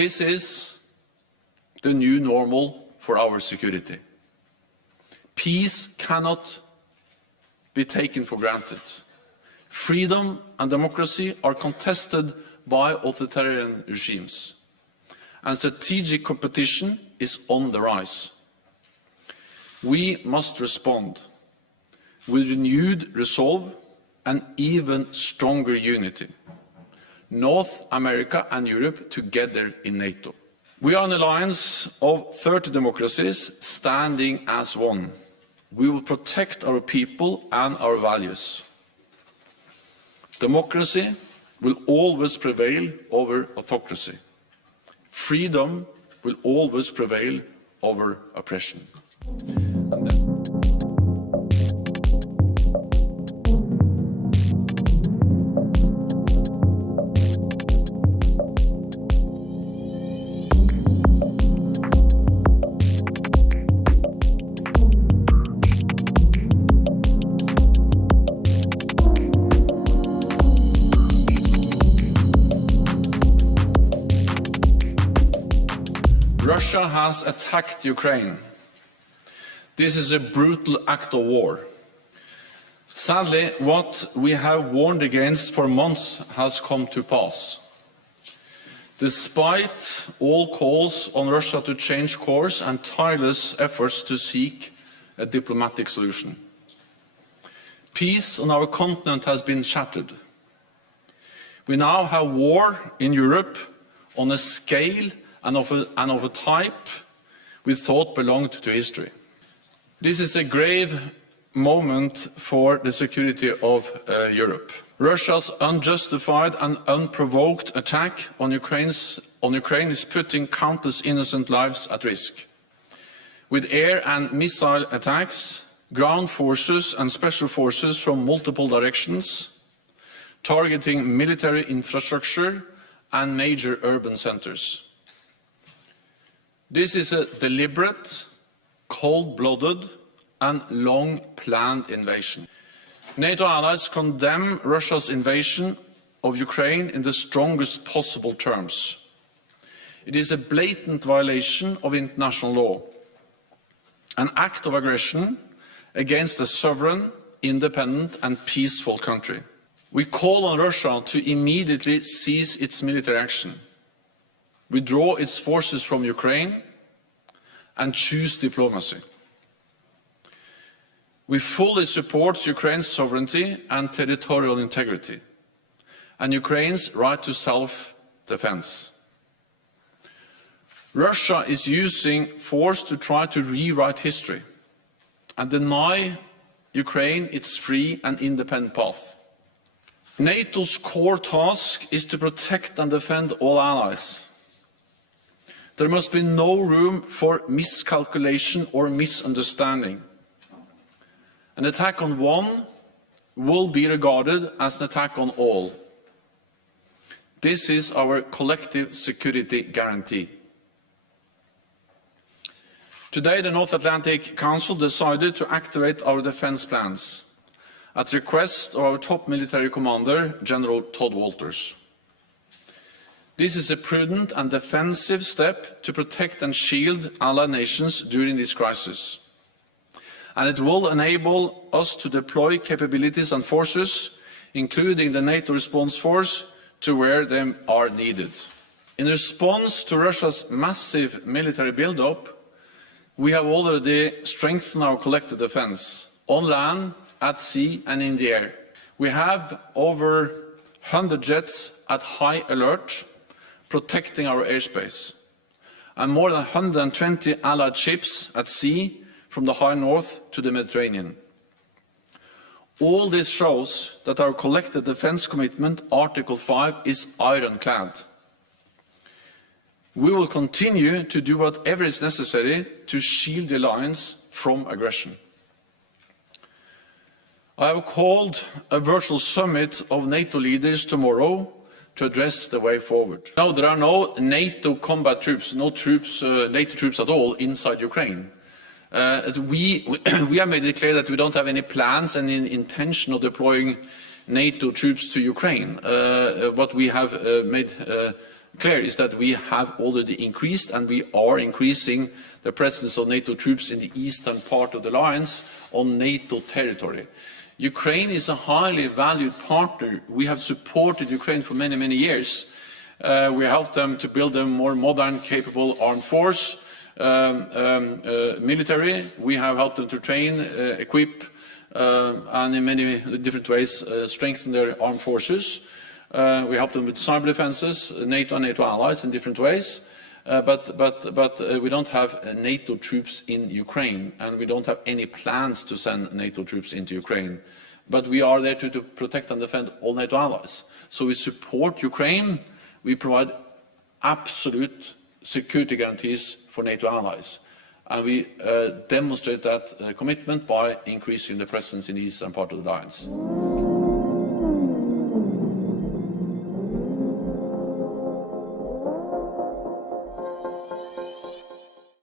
This is the new normal for our security. Peace cannot be taken for granted. Freedom and democracy are contested by authoritarian regimes, and strategic competition is on the rise. We must respond with renewed resolve and even stronger unity. North America and Europe together in NATO. We are an alliance of 30 democracies standing as one. We will protect our people and our values. Democracy will always prevail over autocracy. Freedom will always prevail over oppression. Russia has attacked Ukraine. This is a brutal act of war. Sadly, what we have warned against for months has come to pass. Despite all calls on Russia to change course and tireless efforts to seek a diplomatic solution, peace on our continent has been shattered. We now have war in Europe on a scale and of a type we thought belonged to history. This is a grave moment for the security of Europe. Russia's unjustified and unprovoked attack on Ukraine is putting countless innocent lives at risk. With air and missile attacks, ground forces and special forces from multiple directions targeting military infrastructure and major urban centers. This is a deliberate, cold-blooded and long-planned invasion. NATO allies condemn Russia's invasion of Ukraine in the strongest possible terms. It is a blatant violation of international law, an act of aggression against a sovereign, independent and peaceful country. We call on Russia to immediately cease its military action, withdraw its forces from Ukraine and choose diplomacy. We fully support Ukraine's sovereignty and territorial integrity and Ukraine's right to self-defense. Russia is using force to try to rewrite history and deny Ukraine its free and independent path. NATO's core task is to protect and defend all allies. There must be no room for miscalculation or misunderstanding. An attack on one will be regarded as an attack on all. This is our collective security guarantee. Today, the North Atlantic Council decided to activate our defense plans at the request of our top military commander, General Todd Walters. This is a prudent and defensive step to protect and shield allied nations during this crisis. And it will enable us to deploy capabilities and forces, including the NATO response force, to where they are needed. In response to Russia's massive military build-up, we have already strengthened our collective defense, on land, at sea and in the air. We have over 100 jets at high alert, protecting our airspace, and more than 120 allied ships at sea from the high north to the Mediterranean. All this shows that our collective defense commitment, Article 5, is ironclad. We will continue to do whatever is necessary to shield the alliance from aggression. I have called a virtual summit of NATO leaders tomorrow to address the way forward. Now, there are no NATO combat troops, NATO troops at all inside Ukraine. We have made it clear that we don't have any plans and intention of deploying NATO troops to Ukraine. What we have made clear is that we have already increased, and we are increasing the presence of NATO troops in the eastern part of the alliance on NATO territory. Ukraine is a highly valued partner. We have supported Ukraine for many, many years. We helped them to build a more modern, capable armed force, military. We have helped them to train, equip, and in many different ways strengthen their armed forces. We help them with cyber defenses, NATO and NATO allies in different ways. But we don't have NATO troops in Ukraine, and we don't have any plans to send NATO troops into Ukraine. But we are there to protect and defend all NATO allies. So we support Ukraine. We provide absolute security guarantees for NATO allies. And we demonstrate that commitment by increasing the presence in the eastern part of the alliance.